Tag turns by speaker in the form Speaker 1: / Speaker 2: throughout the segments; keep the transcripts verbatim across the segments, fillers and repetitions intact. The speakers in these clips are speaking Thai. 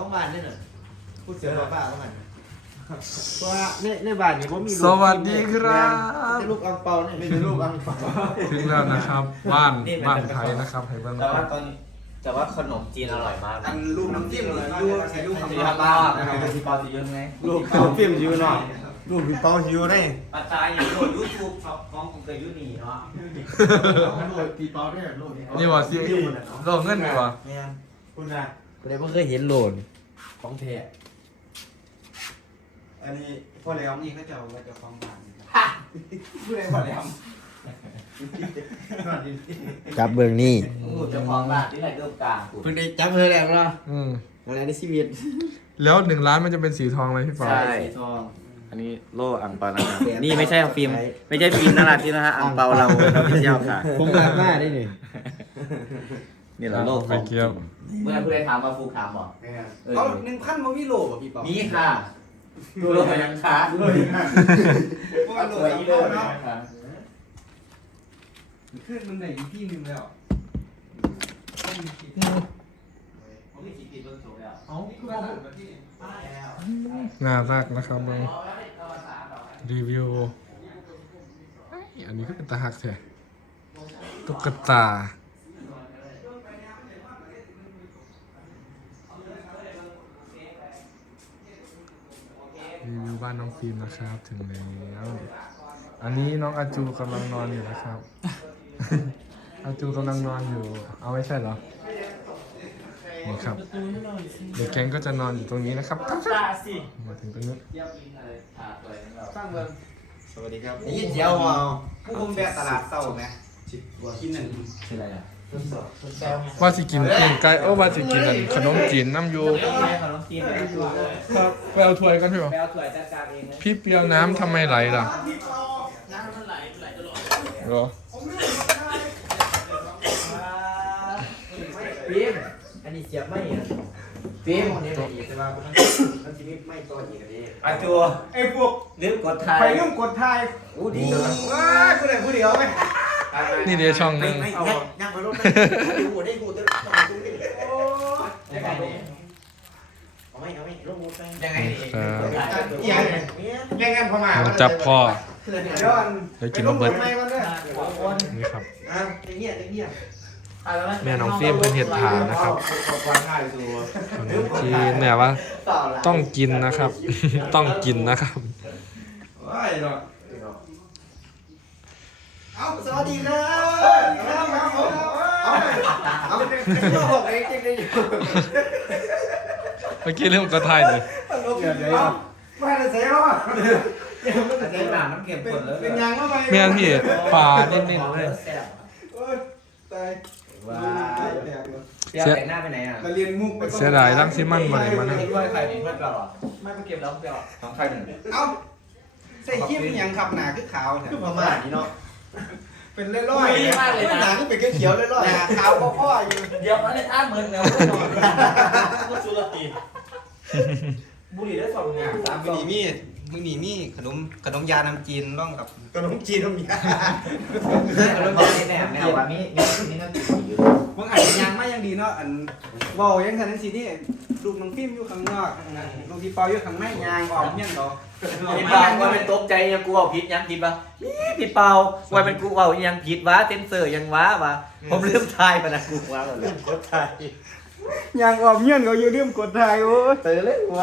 Speaker 1: บ้านนี่น่ะพูดเสียงบ้าๆแล้วมันเพราะว่าในในบ้านนี่ผมมี
Speaker 2: สวัสดีครับ
Speaker 1: จะลูกอังเปาเนี่ยไม่ใช่ลูกอังเปา
Speaker 2: ถึงแล้วนะครับบ้านบ้านไทยนะครับให้เบิ่ง
Speaker 3: แต่ว่าตอนนี้แต่ว่าขนมจีนอร่อยมาก
Speaker 1: อันลูกน้ำจิ้มเลยยูใส่ลูก
Speaker 3: สี
Speaker 1: คำ
Speaker 3: ทา
Speaker 1: ตา
Speaker 3: บ้า
Speaker 1: บ้า
Speaker 3: นะครับพี่เปาสีเยอะไง
Speaker 1: ลูกลูกฟิล์มยูหน่อยลูกพี่เปาฮิวได้
Speaker 3: อาจารย์อยู่บนยูทูบช็อปของผมเคยยูนีเนาะ
Speaker 1: ลูกพี่เปาได้ลูก
Speaker 2: นี่ว่าซีรีส์โลกเงินนี่ว่า
Speaker 1: เนี่ยคุณน่ะ
Speaker 4: ก็เลยเพิ่งเคยเห็นโหลนของแท้
Speaker 1: อันนี้พ่อแหลมนี่เขาจะเอาไว้จะคล้องบ้านผู้ใดพ่อแหลม
Speaker 4: จับเบิ่งนี่
Speaker 3: กูจะฟ้องบ้านที่ไหนเริ่มกลางกู
Speaker 4: เพิ่งได้จับเพิ่งแล้วเนาะ
Speaker 2: อืม
Speaker 4: อะไรในชีวิต
Speaker 2: แล้วหนึ่งล้านมันจะเป็นสีทองเลยพี่ฟ้า
Speaker 3: ใช่ทองอันนี้โล่อังเปานะครับนี่ไม่ใช่ฟิล์มไม่ใช่ฟิล์มนาราธิปนะฮะอังเปาเราเราพิเศษค่ะ
Speaker 4: ผมรักมากได้นี่
Speaker 3: นี่แหละโล่
Speaker 2: ไปเกี่ยว
Speaker 3: เมื่อผู้ใดถามมาฟูถามบอก
Speaker 1: เขาหนึ่งพันมันมีโลป่ะพี่เปา
Speaker 3: มีค่ะดูโล่ยังค้า
Speaker 1: เลยพวก
Speaker 3: ก็
Speaker 1: โล
Speaker 3: สวย
Speaker 1: อี
Speaker 3: อี
Speaker 1: โล
Speaker 3: โล่
Speaker 1: เนาะ
Speaker 3: นะคะ
Speaker 1: ขึ้นมันไหนอีกที่หนึ่งแล้ว
Speaker 3: ผมมีสีปีเบิ้งโฉมแล้ว
Speaker 1: เอาขึ้นมาที่
Speaker 2: น่ารักนะครับเบิ่งรีวิวเอ้ยอันนี้ก็เป็นตาหักแท้ตุ๊กตารีวิวบ้านน้องฟิล์มนะครับถึงแล้วอันนี้น้องอาจูกำลังนอนอยู่นะครับ อาจูกำลังนอนอยู่ เอาไม่ใช่เหรอ นี่ครับ เด็กแก๊งก็จะนอนอยู่ตรงนี้นะครับ
Speaker 3: ตาสิ
Speaker 2: มาถึงตรงนี้
Speaker 3: เยี่ยมอินอะไรขาสวยของเรา
Speaker 1: สร้างเมือง
Speaker 4: สวัสดีครับ
Speaker 1: ได้ยินเสียงว่าผู้คุมแบะตลาดเศร้าไหมกินหนึ่ง
Speaker 3: คืออะไรอ่ะ
Speaker 2: ว่าสิกินปิ้งไก่เออว่าสิกินอันขนมจีนน้ำยู
Speaker 3: แม่ขนมจีนไปดูเลย
Speaker 2: ครับไปเอาถ้วยกันพี่บอ
Speaker 3: ไปเอาถ้วยจัดการเองเลย
Speaker 2: พี่เปียวน้ำทำไมไหลล่ะ
Speaker 3: น้ำมันไหลไหลตลอด
Speaker 2: เหรอ
Speaker 4: ฟิล์มอันนี้เสียบไม่อ่ะ
Speaker 3: ฟิล์ม
Speaker 4: นี่ละเอียดแต่ว่ามันมันชีวิตไม่ต่ออีกอันนี้
Speaker 3: อาจัว
Speaker 1: ไอ้พวก
Speaker 3: ลืมกดถ่าย
Speaker 1: ไปเรื่องกดไทย
Speaker 3: อู้ดี
Speaker 1: ว้ากูเลยผู้เดียวไหม
Speaker 2: นี่เดี๋ยวช่องหนึง
Speaker 4: ไม่ไม่นั่งไปรถดูหัวได้กูจะต้องดูดิ
Speaker 3: ยังไงนี่
Speaker 4: เอาไม่เอาไม่ลงรถไป
Speaker 3: ยังไงนี่
Speaker 2: ครับ
Speaker 1: เอียงแรงงานพม่า
Speaker 2: ผมจับพ่อ
Speaker 1: เดี๋ยวอัน
Speaker 2: เดี๋ยวกินมาเบิด
Speaker 1: ไปก่อนเด้อ
Speaker 2: นี่ครับ
Speaker 1: อ่ะไอ้เหี้ยไอ้เหี้ย
Speaker 2: แม่น้องฟิล์มเพิ่นเห็ดถานะครับ
Speaker 1: ความง่ายสู
Speaker 2: ขนมจีนแม่ว่าต้องกินนะครับ ต้องกินนะครับ
Speaker 1: ว้ายเนาะเอาสวัสดีครับเอาเอาเอาเอาเอาบอกเองจริงเลยอยู่
Speaker 2: เมื่อกี้เรื่องกระทายเลย
Speaker 1: เอาไม่ได้เสียว่ะ
Speaker 3: เส้นหนาน้ำเค็ม
Speaker 1: เป็น
Speaker 3: หมดเลย
Speaker 1: เป็นยังว่าไป
Speaker 2: แม่พี่ปลาเน้นๆเลย
Speaker 1: โอ้ยตาย
Speaker 3: ว้า
Speaker 1: ว้าย
Speaker 3: เปียแต่งหน้าไปไหนอ่ะ
Speaker 1: มาเรียนมุกไป
Speaker 2: เสียดายรังสิมันมาไหนมา
Speaker 3: ไม่
Speaker 2: นั่น
Speaker 3: คิดว่าใครมีเพื่อนเราอ่ะไม่ไปเก็บแล้วเปียของใครหนึ่ง
Speaker 1: เอ้าใส่ขี้เป็นยังขับหนาคือขาวเนี่ย
Speaker 4: คือพม่านี่เนาะ
Speaker 1: เป็นเล่อยๆหนาคือเป็นเขียวๆเล่อยๆหนาขาวพ่อๆอยู่
Speaker 3: เดี๋ยวมันเลยท่าเมืองแล้วก็นอนก็สุรตีบุหรี่ได้สองอย่างสาม
Speaker 1: มึงหนีมีมึงหนีมีขนมขนมยาน้ำจีนร่องกับขนมจีนน้ำยา
Speaker 3: แล้วก็แหนมแนวว่ามีมีมีนั่นติดอยู่
Speaker 1: มึงอาจจะยังไม่ยังดีเนาะอันว่าวยังทันนั้นสินี่ลูกน้องฟิล์มอยู่ข้างนอกลูกพี่เปาอยู่ข้างในยางออกเมี่ยงดอก
Speaker 3: พี่เปาว่าเป็นตกใจยังกูเอาผิดยังผิดปะนี่พี่เปาว่าเป็นกูเอายังผิดวะเซนเซอร์ยังวะวะผมลืมทายปะนะกูวะลืมกดทาย
Speaker 1: ยางออกเมี่ยงเขาอยู่เรื่องกดทายโอ้ย
Speaker 3: เตอเลยวะ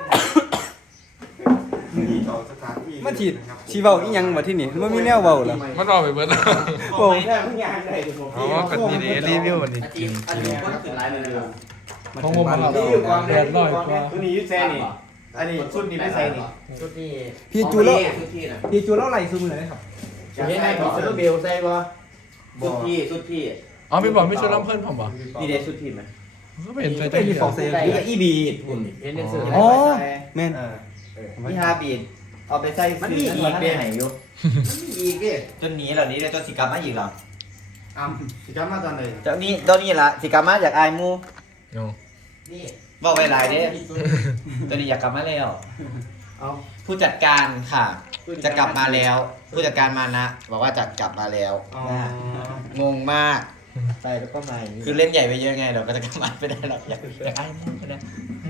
Speaker 1: มาถีดชีเว้าอีหยังมาที่นี่มันมีแนวเว้าเหรอ
Speaker 2: มันออกไปเบิดแล้ว
Speaker 1: โอ้ยแค่มึงยางได้ดิผม
Speaker 2: อ๋อกันี่นี่รีวิววันนี้
Speaker 3: อาจี
Speaker 2: กิ
Speaker 3: น
Speaker 2: น
Speaker 3: อา
Speaker 2: กิน
Speaker 3: จีนก็ถึงร้ายเลยเลย
Speaker 2: ของผมมันเดือดร้อยกว่า
Speaker 1: ตัวนี้ยูแซนี่อันนี้ชุดนี้ไม่ใส่นี่
Speaker 3: ชุดนี้
Speaker 1: พี่จูแล้ว
Speaker 3: ชุดพี่นะ
Speaker 1: พี่จูแล้วไหลซุ่มเลยครับ
Speaker 3: ชุดพี่ให้บอกชุดเบลใส่ปะชุดพี่ชุดพี่
Speaker 2: อ๋อพี่บอกไม่ช่วยรับเพื่อนผมเหรอ
Speaker 3: นี่เดชุดพี่ไหม
Speaker 2: ก็ไม่เห็นใจ
Speaker 1: เป็น
Speaker 2: เดี
Speaker 1: ที่
Speaker 2: ย
Speaker 1: ฟอ
Speaker 2: ว
Speaker 1: งเซนี่ก็อีบีหุ่น
Speaker 3: เห็นเดนเซอร์
Speaker 1: อ๋อแม่น
Speaker 3: พี่ฮาบีดเอาไปใส่
Speaker 1: มันมีอีกเด้
Speaker 3: ไหนอยู่
Speaker 1: อีกดิ
Speaker 3: จนนี้เหล่านี้เลยจนสิกรรมมาอีกเหรอ
Speaker 1: อ้าวสิกรรมมาตอนไหน
Speaker 3: เจ้านี้เจ้านี้ละสิกรรมมาจากไอมู
Speaker 2: โอ้
Speaker 3: นี่บอกไว้หลายเด้ตัวนี้อยากกลับมาแล้ว
Speaker 1: เอา
Speaker 3: ผู้จัดการค่ะ จะกลับมาแล้ว ผู้จัดการมานะ บอกว่าจะกลับมาแล้ว
Speaker 1: อ๋อง
Speaker 3: งมาก
Speaker 4: ไปแล้วก็มา
Speaker 3: คือเล่นใหญ่ไปเยอะไงเราก็จะกลับมาไม่ได้หรอกอยากอยากไอ้มูก็ได้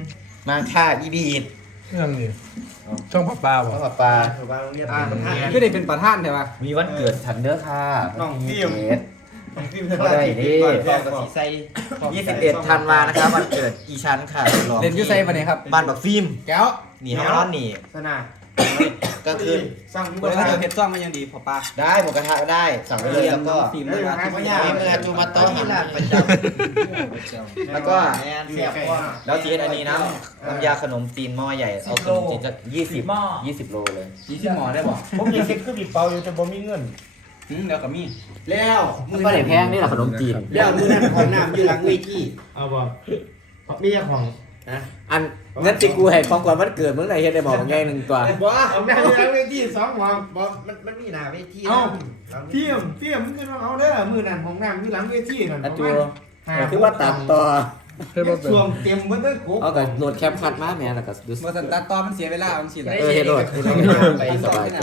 Speaker 3: มาค่ะอีบีด
Speaker 2: เรื่องนี้ช่องป้าป้าบ่
Speaker 3: พ่อป้าปลา
Speaker 4: หรือว่าโรงเรียน
Speaker 1: อ่า
Speaker 4: เป็นประธาน
Speaker 1: ก็ได้เป็นประธานใช่ปะ
Speaker 3: มีวันเกิดฉันเด้อค่ะ
Speaker 4: น้องฟิล์ม
Speaker 3: เอ็ด
Speaker 4: น้องฟิล์ม
Speaker 3: เขาได้ดิ
Speaker 4: ก่อนก่อนกับสีใส
Speaker 3: ยี่สิบเอ็ดธันวานะครับวันเกิดอีชั้นค่ะ
Speaker 1: เล่นอยูไซปะเนี่ยครับ
Speaker 3: บ้านบักฟิล์ม
Speaker 1: แก้ว
Speaker 3: หนีห้องนอนหนี
Speaker 4: สนา
Speaker 3: ก็คือ
Speaker 4: สร้างที่
Speaker 1: บ
Speaker 4: บ้า
Speaker 1: ริษัท
Speaker 4: น
Speaker 1: เพชรซ่องมันยังดีพอปะ
Speaker 3: ได้หมูกระทะก็ได้สั่งไปเลยแล้วก็
Speaker 1: ฟิล์มเลยว่าที่ไม่ยาก
Speaker 3: มีมือจูมาโต้หันประจำแล้วก็
Speaker 4: เสียบกว่า
Speaker 3: แล้วทีอันนี้น้ำน้ำยาขนมจีนหม้อใหญ่เอาขนมจีนจะยี่สิบยี่สิบโลเลย
Speaker 1: ยี่สิบหมอได้บ่
Speaker 4: ผมยังคิดคือปีเปาอยู่แต่บ่มีเงิน
Speaker 1: อืมเดี๋ยวกับมี
Speaker 4: แล้ว
Speaker 3: มันก็ได้แพงนี่แหละขนมจีน
Speaker 4: แล้วมือนั่นของน้ำอยู่หลังเวทีเอาบ่มีของนะ
Speaker 3: อันเงินที่กูให้ของก่อนวันเกิดมึงไหนเฮ็ดได้บอกง่ายหนึ่งตัว
Speaker 4: บ่เอาน้ำอยู่หลังเวทีสองหมอบ่มันมันมีหน้าเวทีเทียมเทียมมึงคือเอาเด้อมือนั่นของน้ำอยู่หลังเวทีนั่น
Speaker 3: อันจูคือว่าตัดต่อ
Speaker 2: เพื่อนบ่เป็น
Speaker 4: ช่วงเต็มเบิดเลยกู
Speaker 3: เอากับโหลดแคปคัดมาแม่แล้วก็ดู
Speaker 1: บริษัทตัดต่อมันเสียเวลามันสิแหละ
Speaker 3: เออเฮ็ดโหลดไปสบายใจ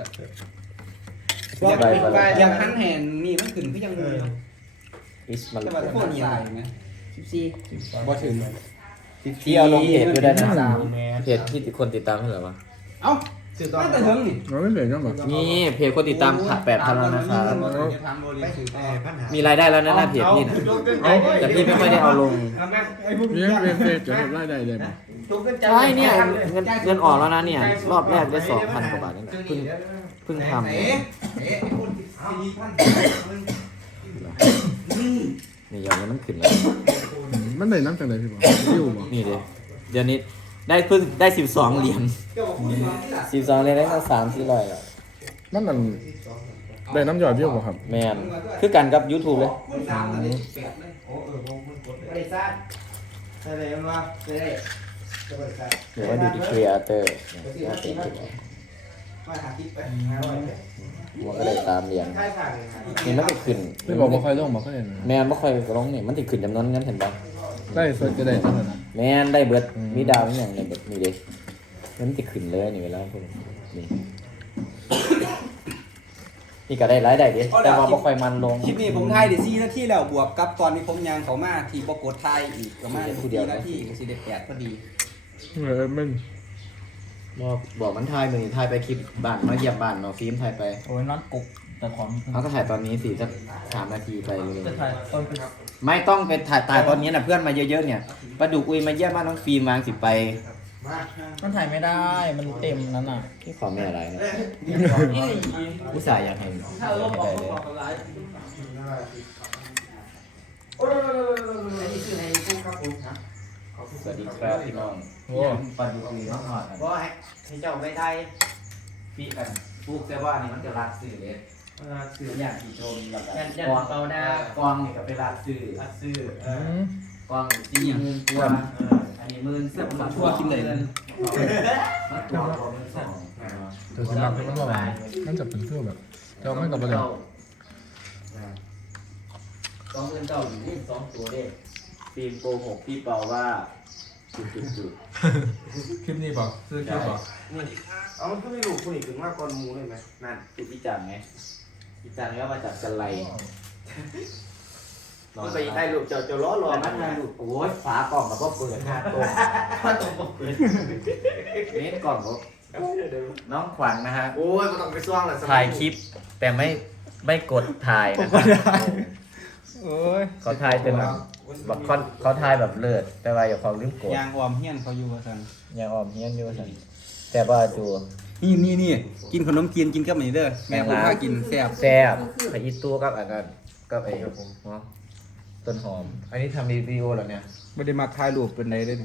Speaker 1: อยากอยากหันแหนนี่มันขึ้นก็ยังมี
Speaker 3: อิสมัน
Speaker 1: แต่ว่าโคตรใหญ่ไหม
Speaker 3: สิบสี่
Speaker 1: บ่ถึง
Speaker 3: ที่เอาลงเพจด้วยได้นะ
Speaker 4: สามแม่
Speaker 3: เพจที่คนติดตามเท่าไหร่วะ
Speaker 1: เอ้าสื่อต่อแต่ถึงนี่
Speaker 2: เราไม่เป็นยังบ่
Speaker 3: นี่เพจคนติดตามแปดพันแล้วนะครับ
Speaker 4: ไปสื่อต่อปัญหา
Speaker 3: มีรายได้แล้วนะหน้าเพจนี่นะแต่พี่ไม่ค่อยได้เอาลง
Speaker 2: เลี้ยงเลี้ยงเฟซจะทำรายได้เลยบ่
Speaker 3: ใช่เนี่ยเงินเงินออกแล้วนะเนี่ย รอบแรกได้สองพันกว่าบาทนี่เพิ่งเพิ่งทำ
Speaker 1: เอ๊ะเอ๊ะคนสี่พัน
Speaker 3: นี่ยอดนี้มันขึ้นแล้ว
Speaker 2: อืมมันได้น้ำจากไหนพี่บ่ซิวบ่
Speaker 3: นี่เลยเดี๋ยวนี้ได้เพิ่งได้สิบสองเหรียญสิบสองเหรียญได้มาสามสี่ร้อยแล้ว
Speaker 2: มันนั่นได้น้ำยอดวิวบ่ครับ
Speaker 3: แมนคือกันกับ YouTube เลย
Speaker 1: คุณสามอันนี้แปดเลย
Speaker 4: โอ้เออผมมันกดไม่ได้ซ่าใช่เลยมันว่าใช่เลยจะไปซ่า
Speaker 3: หรือว่าดูที่ครีเอเตอร์ว่าเป็นยังไง
Speaker 1: มาหาทิปไป
Speaker 3: มันก็ได้ตามเหรียญ
Speaker 4: ใช่ค่ะเลยนะ
Speaker 3: นี่มันจะขึ้น
Speaker 2: พี่บอกบ่ค่อยลงบ่ค่อยเห็น
Speaker 3: แมนไม่ค่อยลงนี่มันจะขึ้นจำนวนเงินเห็นปะ
Speaker 2: ได้สดก็ได้เท่านั้น
Speaker 3: แมนได้เบิดมีดาวมีอย่างในเบิดมีเด็กมันจะขึ้นเลยนี่เวลาพวกนี้นี่นี่ก็ได้รายได้เด็ดแต่ว่าไม่ค่อยมันลง
Speaker 1: คลิปนี้ผมถ่ายได้สี่นาทีแล้วบวกกับตอนนี้ผมยังเขามาที่ปรากฏถ่ายอีกประมาณสี่นาทีก็สิได้แปดพอดี
Speaker 2: เออมัน
Speaker 3: บอกบอกมันถ่ายมือถ่ายไปคลิปบ้านมาเหยียบบ้านเนาะฟิล์มถ่ายไป
Speaker 5: โอ้ยนอนกุกแต่ของ
Speaker 3: เขาก็ถ่ายตอนนี้สิสักสามนาทีไปเลย
Speaker 5: จะถ่ายตอนเป็น
Speaker 3: ไม่ต้องไปถ่ายถ่ายตอนนี้นะเพื่อนมาเยอะๆเนี่ยปลาดุกอุยมาเยี่ยมบ้านน้องฟิล์มวางสิไป
Speaker 5: มันถ่ายไม่ได้ มันเต็มนั้นอ่ะ
Speaker 3: ที่ขอแม่อะไรนะอุตส่าห์อยากเห็นให้ได้เลย
Speaker 4: โอ้ยนี่คือในผู้ครับผมนะ
Speaker 3: สวัสดีครับพี่น้อง
Speaker 2: โอ้
Speaker 3: ปลาดุกอุยน้องหอด
Speaker 4: ว่าให้เจ้าไม่ได้
Speaker 3: พี่กันปลูกแต่ว่านี่มันจะรักสื่อเลย
Speaker 4: สื่อ
Speaker 3: อย่างที่ชมแล้วก็
Speaker 5: ยันยัน
Speaker 3: กอง
Speaker 5: เบาหน้าก
Speaker 3: องนี่ก็ไปรักสื่อ
Speaker 5: อัดซื้อ
Speaker 2: อืม
Speaker 3: กองสี่หมื่นกว่าอันนี้หมื่นสิบ
Speaker 1: ทั่วกินเลย
Speaker 3: มันตัวตัวหมื่นสอง
Speaker 2: แต่สำหรับมันบ่มันจะเป็นเพื่อแบบเราไม่กับบ่ได้
Speaker 3: สองหมื่นเก้าอยู่นี่สองตัวเด้ฟิล์มโกหกพี่เปาว่าจุดจุดจุด
Speaker 2: คลิปนี้บ่ซื้อคลิปบ่
Speaker 4: เอามันก็ไม่รู้คนอีกถึงมากกว่ามูเลยไหมนั่น
Speaker 3: จุดพี่จันไงพี่จันก็มาจากจันไร
Speaker 4: มันไปได้รูปเจ้าเจ้าล้อรอ
Speaker 3: แต่
Speaker 4: มั
Speaker 3: มัน นมาดูโอ้ยฝากล่องมันก็เปิดหน้าตรงเน้นกล่องก็น้องขวัญนะฮะ
Speaker 4: โอ้ยมันต้องไปซ่องแหละ
Speaker 3: ถ่ายคลิปแต่ไม่ไม่กดถ่ายนะครับ
Speaker 1: โอ้ย
Speaker 3: เขาถ่ายเป็นแบบแบบเขาเขาถ่ายแบบเลิศแต่ว่าอย่าความลืมกด
Speaker 1: ยางออมเฮียนเขาอยู่ว่าซั่น
Speaker 3: ยังออมเฮี้ยนอยู่สิแต่ว่าดู
Speaker 1: นี่นี่นี่กินขนมจีนกินกับอันนี้เด้อแม่ผมพากินแซ่บ
Speaker 3: แซ่บไปอีตู้กับอันนั้นกับไอ้เนาะต้นหอม อันนี้ทำรีวิวแล้วเนี่ย
Speaker 1: บ่ได้มาถ่ายรูปเป็นไดเด้อ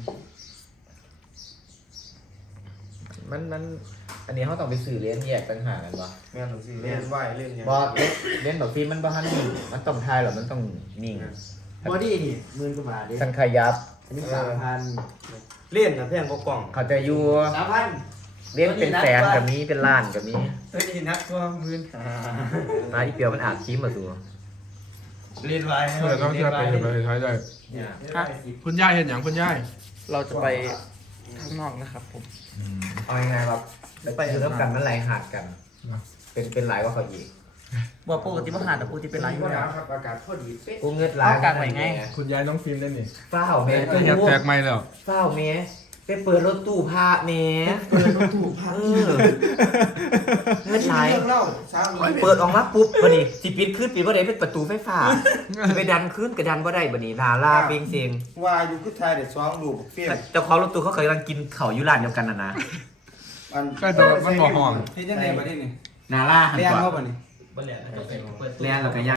Speaker 3: มันมันอันนี้เขาต้องไปสื่อเลี้ยนแยกต่างหากกันวะ
Speaker 4: แม่ถูกสิเล่นไหวเล่นยัง
Speaker 3: บอเล่นเล่นแบบฟิล์มมันบ้านนิ่งมันต้องถ่ายหรอมันต้องนิ่ง
Speaker 4: บอดี้นี่หมื่นกว่าบาทดิ
Speaker 3: สังขยับ
Speaker 4: อันนี้สามพันเล่นนะแพงกว่ากล่อง
Speaker 3: เขาจะอยู่
Speaker 4: สามพัน
Speaker 3: เล่นเป็นแสนกับนี้เป็นล้านกับนี้
Speaker 4: ตัวนี้นักกว่าหมื่น
Speaker 3: มาที่เปียวมันอาบครีมมาสู่
Speaker 4: เล่นไว้
Speaker 2: เพื่อต้องเชื่อไปจะไปท้ายได้คุณย่าเห็นอย่างคุณย่า
Speaker 5: เราจะไปข้างนอกนะครับผม
Speaker 3: เอายังไงครับไปเริ่มกันมันไหลหักกัน เป็นเป็นหลายกว่าเขาอีก
Speaker 5: ว่าปกติว่าหาแต่ปกติเป็นไรอยู่
Speaker 4: ก็
Speaker 5: แล้ว
Speaker 4: ครับอากาศพอดีเป๊ะ
Speaker 3: กูเงือดร้าย
Speaker 5: เอากลางไหนไง
Speaker 2: คุณยายน้องฟิล์มได้นี่
Speaker 3: เฝ้าเมย์
Speaker 2: ก็อยากแตกไม่แล้ว
Speaker 3: เฝ้าเมย์ไปเปิดรถตู้พาแหม่
Speaker 4: เปิดรถตู้พา
Speaker 3: เออเงินไหลาย
Speaker 4: เรื่องเล่าสาวน้อย
Speaker 3: เปิดออกมาปุ๊บบัดนี้สิปิดขึ้นปิดบ่ได้เป็นประตูไฟฟ้าสิไปดันขึ้นก็ดันบ่ได้บัดนี้ลาลาเปียงเสียง
Speaker 4: ว่าอยู่คือไทยเด็ดสองลูกเฟี้ยง
Speaker 3: เจ้าของรถตู้เขาเคยกำลังกินข้าวอยู่ร้านเดียวกันน่ะนะ
Speaker 4: อัน
Speaker 2: ใช่แต่ว่ามันบ่ห้อง
Speaker 1: เฮ็ดจังได๋บัดนี้นี่
Speaker 3: นาล่าหัน
Speaker 1: เรียน
Speaker 3: กว่า
Speaker 1: เขาบัดนี้
Speaker 3: เรียนแล้วก็